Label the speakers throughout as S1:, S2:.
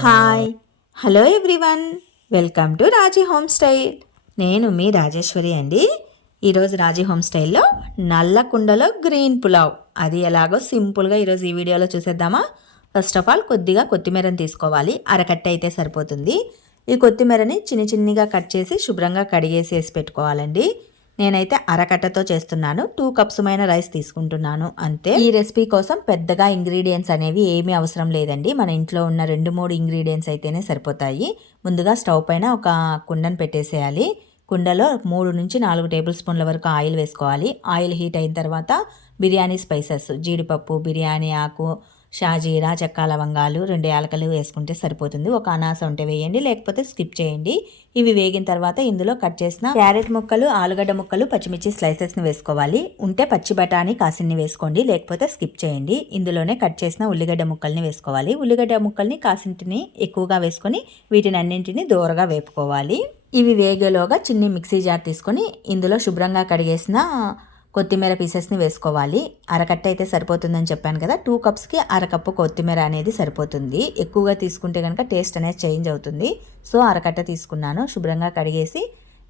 S1: Hi. Hello everyone. Welcome to Raji home style. నేను మీ రాజేశ్వరి అండి. ఈరోజు రాజీ హోమ్ స్టైల్లో నల్ల కుండలో గ్రీన్ పులావ్. అది ఎలాగో సింపుల్గా ఈరోజు ఈ వీడియోలో చూసేద్దామా? ఫస్ట్ ఆఫ్ ఆల్ కొద్దిగా కొత్తిమీరని తీసుకోవాలి. అరకట్ట అయితే సరిపోతుంది. ఈ కొత్తిమీరని చిన్న చిన్నగా కట్ చేసి శుభ్రంగా కడిగేసి వేసి పెట్టుకోవాలండి. నేనైతే అరకట్టతో చేస్తున్నాను. టూ కప్స్ మైన రైస్ తీసుకుంటున్నాను. అంతే ఈ రెసిపీ కోసం పెద్దగా ఇంగ్రీడియంట్స్ అనేవి ఏమీ అవసరం లేదండి. మన ఇంట్లో ఉన్న రెండు మూడు ఇంగ్రీడియంట్స్ అయితేనే సరిపోతాయి. ముందుగా స్టవ్ పైన ఒక కుండను పెట్టేసేయాలి. కుండలో మూడు నుంచి నాలుగు టేబుల్ స్పూన్ల వరకు ఆయిల్ వేసుకోవాలి. ఆయిల్ హీట్ అయిన తర్వాత బిర్యానీ స్పైసెస్ జీడిపప్పు బిర్యానీ ఆకు షాజీరా చెక్క లవంగాలు రెండు యాలకలు వేసుకుంటే సరిపోతుంది. ఒక అనాస ఉంటే వేయండి లేకపోతే స్కిప్ చేయండి. ఇవి వేగిన తర్వాత ఇందులో కట్ చేసిన క్యారెట్ ముక్కలు ఆలుగడ్డ ముక్కలు పచ్చిమిర్చి స్లైసెస్ని వేసుకోవాలి. ఉంటే పచ్చి బఠానీ కాసిన్ని వేసుకోండి లేకపోతే స్కిప్ చేయండి. ఇందులోనే కట్ చేసిన ఉల్లిగడ్డ ముక్కల్ని వేసుకోవాలి. ఉల్లిగడ్డ ముక్కల్ని కాసింటిని ఎక్కువగా వేసుకొని వీటిని అన్నింటిని దూరగా వేపుకోవాలి. ఇవి వేగేలోగా చిన్ని మిక్సీ జార్ తీసుకొని ఇందులో శుభ్రంగా కడిగేసిన కొత్తిమీర పీసెస్ని వేసుకోవాలి. అరకట్ట అయితే సరిపోతుందని చెప్పాను కదా టూ కప్స్కి అరకప్పు కొత్తిమీర అనేది సరిపోతుంది. ఎక్కువగా తీసుకుంటే కనుక టేస్ట్ అనేది చేంజ్ అవుతుంది. సో అరకట్ట తీసుకున్నాను శుభ్రంగా కడిగేసి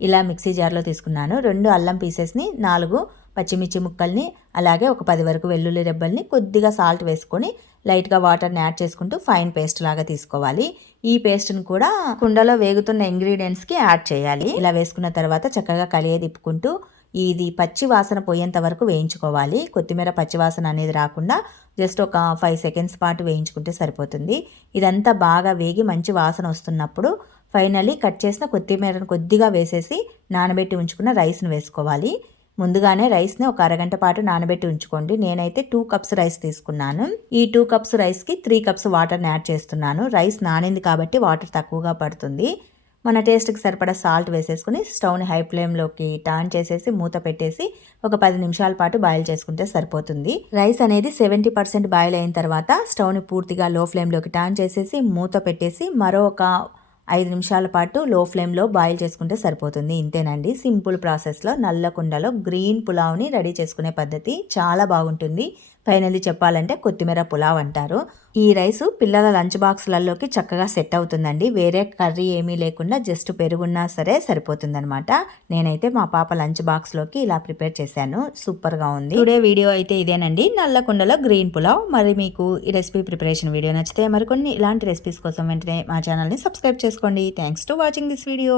S1: ఇలా మిక్సీ జార్లో తీసుకున్నాను. రెండు అల్లం పీసెస్ని నాలుగు పచ్చిమిర్చి ముక్కల్ని అలాగే ఒక పది వరకు వెల్లుల్లి రెబ్బల్ని కొద్దిగా సాల్ట్ వేసుకొని లైట్గా వాటర్ని యాడ్ చేసుకుంటూ ఫైన్ పేస్ట్ లాగా తీసుకోవాలి. ఈ పేస్ట్ని కూడా కుండలో వేగుతున్న ఇంగ్రీడియంట్స్కి యాడ్ చేయాలి. ఇలా వేసుకున్న తర్వాత చక్కగా కలియ తిప్పుకుంటూ ఇది పచ్చి వాసన పోయేంత వరకు వేయించుకోవాలి. కొత్తిమీర పచ్చివాసన అనేది రాకుండా జస్ట్ ఒక ఫైవ్ సెకండ్స్ పాటు వేయించుకుంటే సరిపోతుంది. ఇదంతా బాగా వేగి మంచి వాసన వస్తున్నప్పుడు ఫైనలీ కట్ చేసిన కొత్తిమీరను కొద్దిగా వేసేసి నానబెట్టి ఉంచుకున్న రైస్ను వేసుకోవాలి. ముందుగానే రైస్ని ఒక అరగంట పాటు నానబెట్టి ఉంచుకోండి. నేనైతే టూ కప్స్ రైస్ తీసుకున్నాను. ఈ టూ కప్స్ రైస్కి త్రీ కప్స్ వాటర్ని యాడ్ చేస్తున్నాను. రైస్ నానింది కాబట్టి వాటర్ తక్కువగా పడుతుంది. మన టేస్ట్కి సరిపడా సాల్ట్ వేసేసుకుని స్టవ్ని హై ఫ్లేమ్లోకి టర్న్ చేసేసి మూత పెట్టేసి ఒక పది నిమిషాల పాటు బాయిల్ చేసుకుంటే సరిపోతుంది. రైస్ అనేది సెవెంటీ పర్సెంట్ బాయిల్ అయిన తర్వాత స్టవ్ని పూర్తిగా లో ఫ్లేమ్లోకి టర్న్ చేసేసి మూత పెట్టేసి మరో ఒక ఐదు నిమిషాల పాటు లో ఫ్లేమ్లో బాయిల్ చేసుకుంటే సరిపోతుంది. ఇంతేనండి. సింపుల్ ప్రాసెస్లో నల్ల కుండలో గ్రీన్ పులావ్ని రెడీ చేసుకునే పద్ధతి చాలా బాగుంటుంది. ఫైనల్లీ చెప్పాలంటే కొత్తిమీర పులావ్ అంటారు. ఈ రైస్ పిల్లల లంచ్ బాక్స్లలోకి చక్కగా సెట్ అవుతుందండి. వేరే కర్రీ ఏమీ లేకుండా జస్ట్ పెరుగున్నా సరే సరిపోతుందనమాట నేనైతే మా పాప లంచ్ బాక్స్లోకి ఇలా ప్రిపేర్ చేశాను. సూపర్గా ఉంది. టుడే వీడియో అయితే ఇదేనండి. నల్లకుండలో గ్రీన్ పులావ్. మరి మీకు ఈ రెసిపీ ప్రిపరేషన్ వీడియో నచ్చితే మరికొన్ని ఇలాంటి రెసిపీస్ కోసం వెంటనే మా ఛానల్ని సబ్స్క్రైబ్ చేసుకోండి. Thanks to watching this video